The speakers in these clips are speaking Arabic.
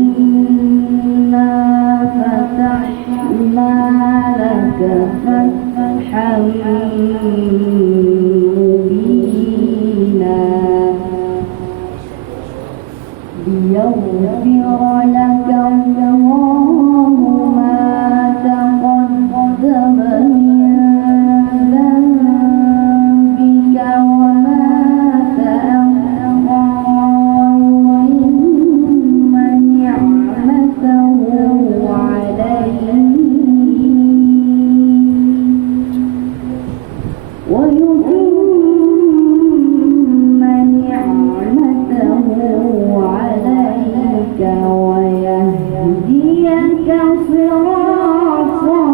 إنا فتحنا لك فتحا مبينا ليغفر لك الله ما تقدم من ذنبك وما تأخر ويتم نعمته عليك ويهديك صراطا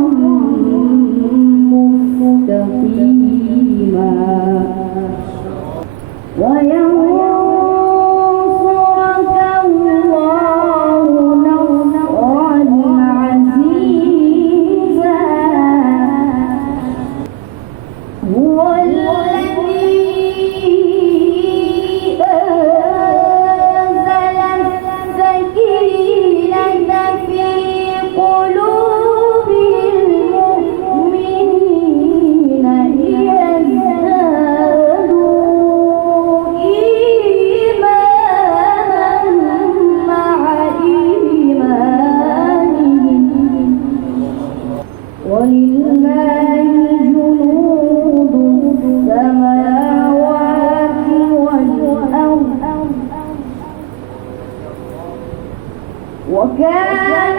مستقيما وينصرك الله نصرا عزيزا هو الذي أنزل السكينة في قلوب المؤمنين ليزدادوا إيمانا مع إيمانهم ولله جنود السماوات والأرض وكان